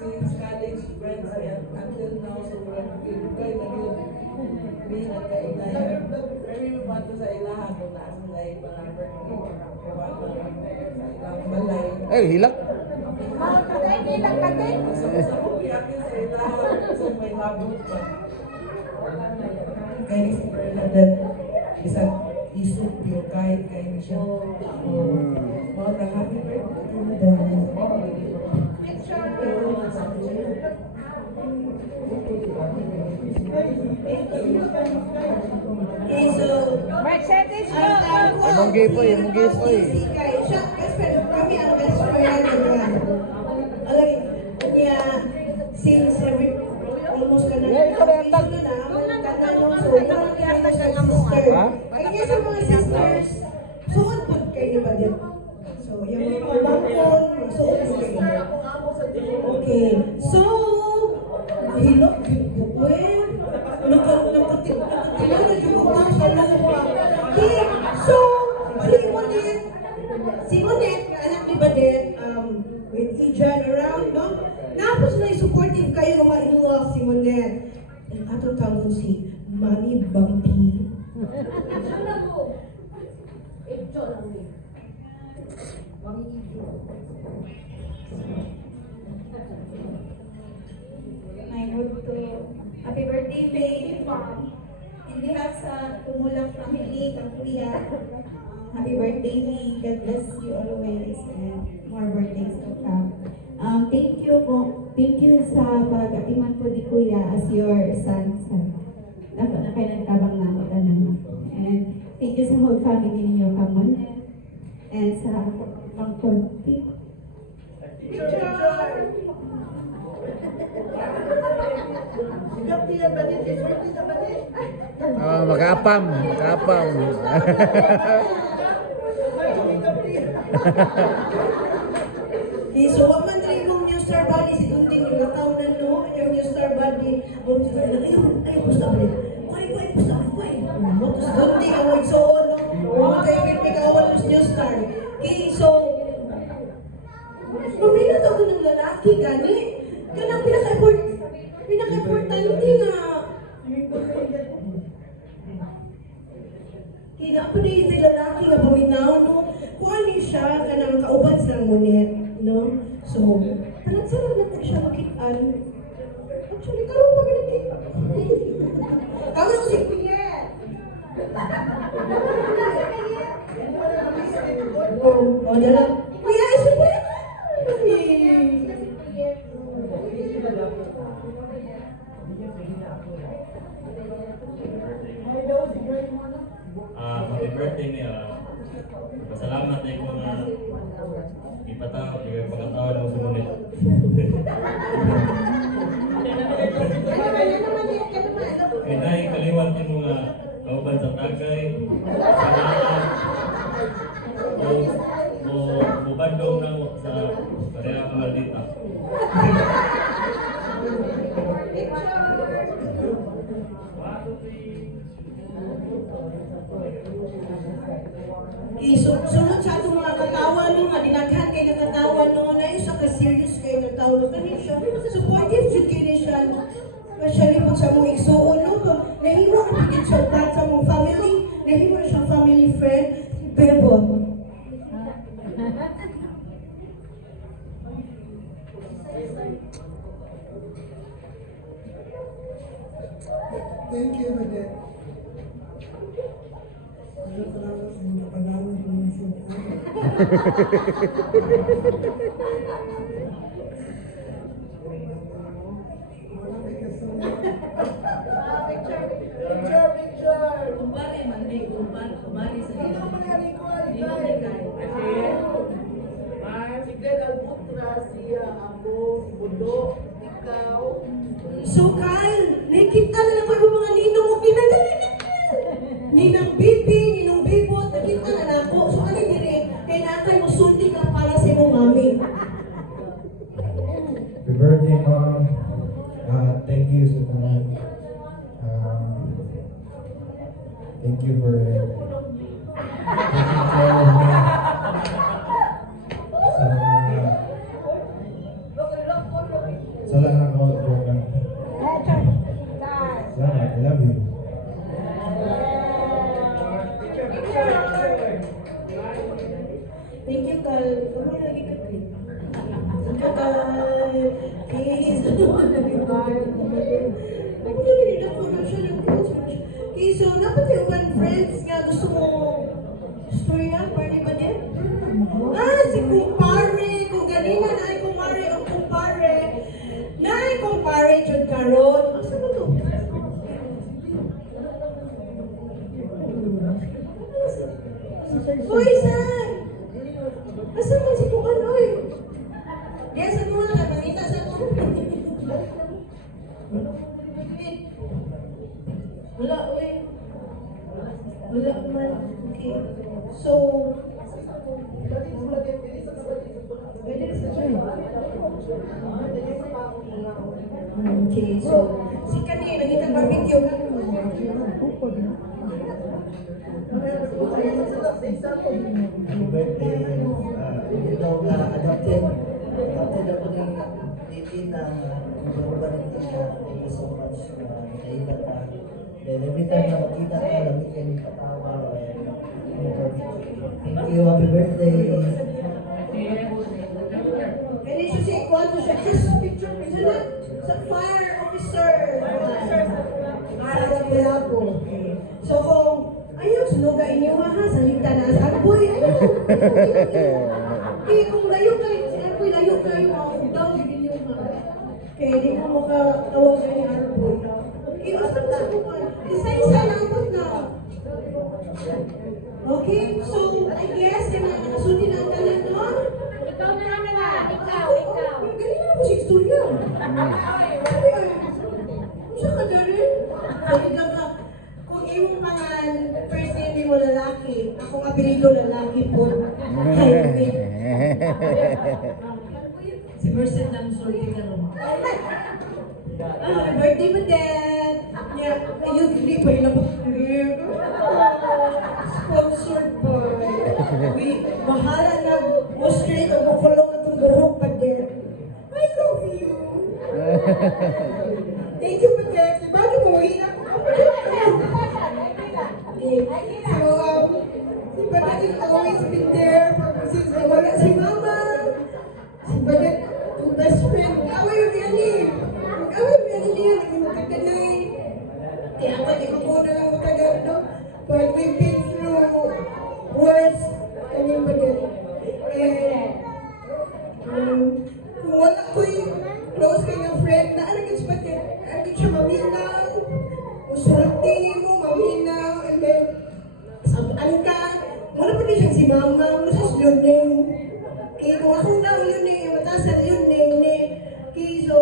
since college friends and until now, so kay na yun. Hindi nagka-ilayan. Pero yung pato sa ilahan ko na sa live, mga birthday, sa ilang balay. Ay, hilak. Sa umiyakin sa ilahan, so may habot pa. Kaya ni si Perla that isang isip yung kahit kayo siya. Mga happy birthday. Okay, so Mercedes po. Imong gipoy, imong gipoy. siya, best friend, kami ang best friend niya. Alay, niya, since almost ka na, so, parang kaya na siya sister. Ay, niya sa mga sisters, suot po kayo ba din? So, yung mga bangkon, suot po kayo. Okay, so, hilok, well, nakatilang na yung mga sa lupa. Okay, so, si Monet, na anak ni Badet, with Ijan around, no? Napos na supportive kayo ng mga in-law si Monet. Ang atong tawag si Mami Bambi. My good to happy birthday, Faye. In behalf sa Tumulak family, kang kuya, happy birthday, May. God bless you always and more birthdays to come. Thank you po. Thank you sa pag-atiman po di kuya as your son. Dapat na kayo nagtabang na ako tanan. And thank you sa whole family ninyo, Kamon. And sa pangkonti. Magapam, magapam. So, wag man tayo yung New Star Body, si Dunding, yung nataw na no, yung New Star Body, o sa tayo, ayaw, pusta ba rin? Ay, pusta ba rin? Tapos Dunding, ang magsoon, no? Mga tayo, pagkawan ng New Star. Okay, so, mamila daw ko ng lalaki, gani? Kanang pinaka-importante nga. Kina pa din yung lalaki nga paminaw, no? Kung ano siya, kanang kauban sa Monet, no? So, parang sarap na po siya makitaan. Actually, karoon pa pinagkita. Tawag ako si Puyet! Oh, dala. Kuya, si Puyet! Happy birthday niya. Pasalamat ay kung ipataw, bigay pagkatawa ng sumunod. Kaya kaliwan yung mga kauban sa tagay, salamat, o bubandong na sa Pareha Kamaldita. Sunod sa atong mga katawan no, nga dinaghan kay nakatawan no, na isa ka serious kay natawa kani siya. Supportive jud kini siya. Especially po sa mong igsuon no, nahimo ka pigit siya part sa mong family, nahimo siya family friend, Bebon. Thank you, Madam. Salamat sa mga panahon ng mga Kumpare man may kumpare sa iyo. So Kyle, nakita na naman yung mga ninong mo pinagaling. Ninang Bibi, Ninong Bibot, nakita na nako. So ano dire, kay natay mo sulti ka para sa imong mami. Happy birthday, Mom. Thank you so much. Thank you for taking care of me. Salamat ako. Salamat. I love you. Thank you, Kal. Kamay lagi ka, Kal. Thank you, Kal. Please. Ako na rin ako na siya ng coach. Okay, so dapat yung one friends nga gusto mo storya, party ba din? Si kumpare. Kung ganina na ay kumpare o kumpare. Na ay kumpare, Jud Karon. Asa mo to? Uy, San! Asa mo si Kukan, oy? Yes, ano mo na, pangita sa mo. Wala, oy. Wala man. Okay. So, okay, so, si Kani, nagita barbecue ka. Birthday, ito nga adopted ako ng titi na nagbabalit niya. Thank you so much naiba ka. Then every time na makita ka, lamig kayo ng patawa. Thank you, happy birthday. Kani siya si Ikuan siya. Just picture na sa fire officer. Sa Quiapo. So kung ayaw, sunuga inyo ha, salita na sa Arboy. Ayaw. Okay, kung layo kayo, si Arboy, layo kayo, daw, bigyan nyo ha. Okay, di mo makatawag kayo ni Arboy. Okay, basta mo sa kupan. Isa-isa lang po na. Okay, so, I guess, nakasundin ang tanan nun. Ikaw na lang na. Ikaw. Yung ganyan na po si Istorya. Siya ka na rin. Kaligang ka. Kung iyong pangan, first name mo lalaki, akong apelido lalaki po. Jaime. Si Merced lang sorry ka rin. Birthday mo din. Yeah, ayun, hindi pa yun ako. Sponsored by. Bahala na mo straight o makulong at buhok pa din. I love you. Thank you, Patek. Bago mo, hirap ako. So, si Patek has always been there since nawala si Mama. Si Patek, yung best friend. Away yung Vianney. Away yung Vianney yan. Yung magkaganay. Kaya ako, di ko na lang matagal, no? But we've been through worse kanyang Patek. And, kung wala ko'y close kanyang friend na alagad sa Patek, agad siya maminaw. Usulti mo, maminaw, and then, sabutan ka. Wala pa din siyang si Mama, wala siya si Leoneng. Kaya kung ako daw Leoneng, matasan Leoneng, okay, so,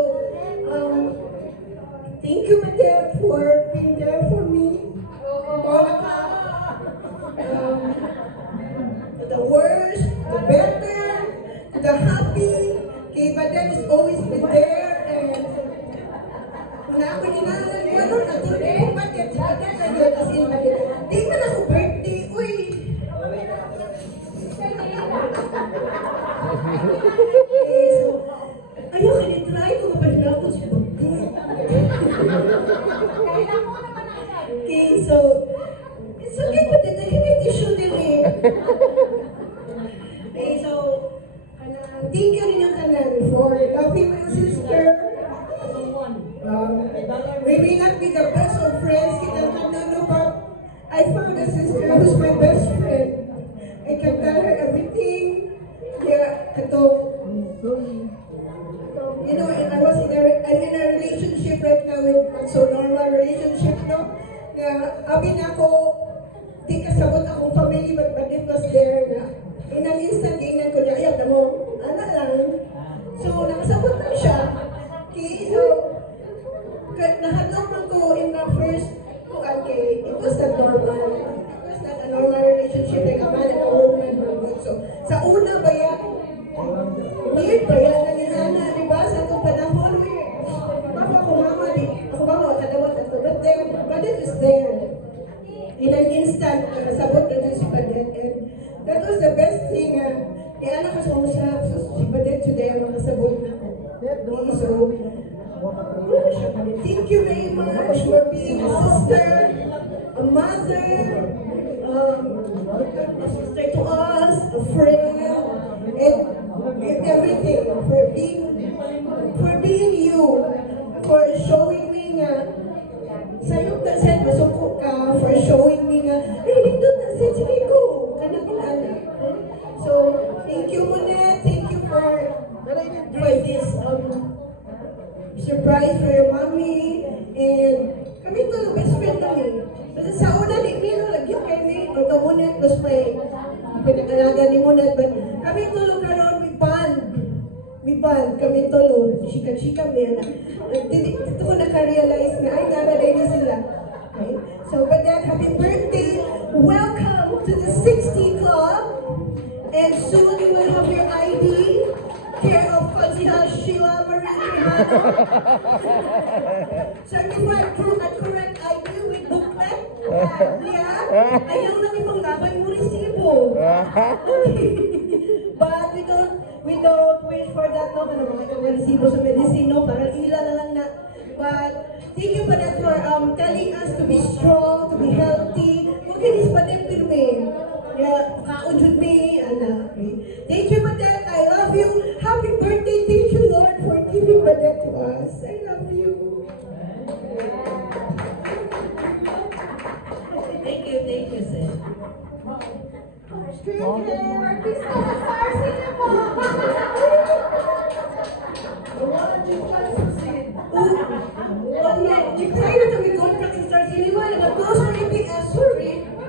thank you, Patek, for being there for me. Wala ka. The worst, the better, the happy, okay, Patek has always been there, and na ako ginahalan ko, ano, natuloy ko, Patek, si Patek na yun, as in, Patek. Di man ako birthday, uy. Okay, so, ayaw ka ni-try ko mapahinga ko sa birthday. Okay, so, it's okay, Patek, nagkakit tissue din eh. Okay, so, thank you rin yung kanan for loving my sister. We may not be the best of friends, kita no, but I found a sister who's my best friend. I can tell her everything. Yeah, you know, and I'm in a relationship right now with not so normal relationship, no? Abi na ako, di kasabot akong family, but it was there na. In an instant, tingnan ko na, ayaw na mo, anak lang. So, nakasabot lang siya. Okay, so, nahanap man ko in the first okay, it was not normal. It was not a normal relationship like a man and a woman. So, sa una ba yan? Weird ba yan na ni Hana, di ba? Sa itong panahon, weird. Baka ako mama, ako mama, kadawat at but it is there. In an instant, nakasabot na dun si Padet. And that was the best thing. Kaya anak kasi mo siya, si Padet today, makasabot na ko. birthday. So, thank you very much for being a sister, a mother, a sister to us, a friend, and everything. For being you, for showing me nga sa'yo na sa masuko ka, for showing me nga, ay, nindot na sa sige ko, kanang. So, thank you muna, thank you for this surprise for your mommy, and kami to the best friend kami. Kasi sa una, di mo lagyan kami, o the una, plus may pinakalaga ni Munat, but kami tulog karon we band, kami tulog, chika-chika mo dito ko naka-realize na, ay, naraday na sila. Okay? So, but then, happy birthday, welcome to the 60 Club, and soon you will have your ID, care of Consihal Sheila Marie Quijano. Certified true and correct ID with booklet. Yeah. Ayaw na ni Manggabay mo resibo. But we don't wish for that no, mga resibo sa medisino, parang ila na lang na. But thank you for that, for telling us to be strong, to be healthy. Huwag kayo ispanin pirme. Yeah, kaunjud me, anak. Thank you for that. I love you. Happy birthday. Thank you, Lord, for giving that to us. I love you. Thank you, sir.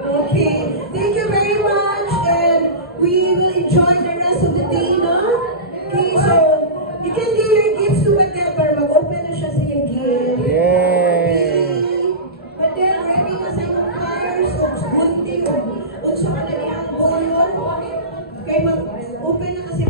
Okay, thank you very much, and we will enjoy the rest of the day, no? Okay, so you can give your gifts to whatever, mag-open na siya sa iyong gift. Yay! Okay. But then, ready na sa iyong flyers, o bunting, o unsa ka na niyang bulong. Okay, mag-open na kasi